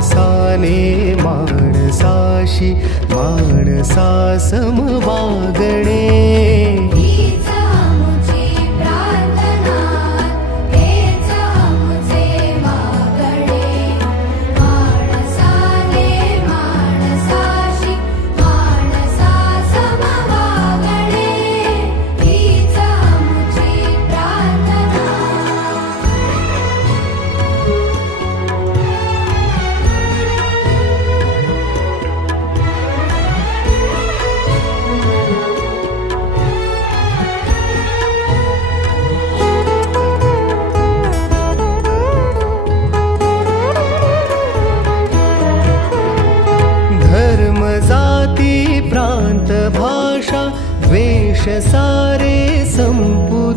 माणसाने माणसाशी माणसा सम वागणे. जाती प्रांत भाषा द्वेष सारे संपू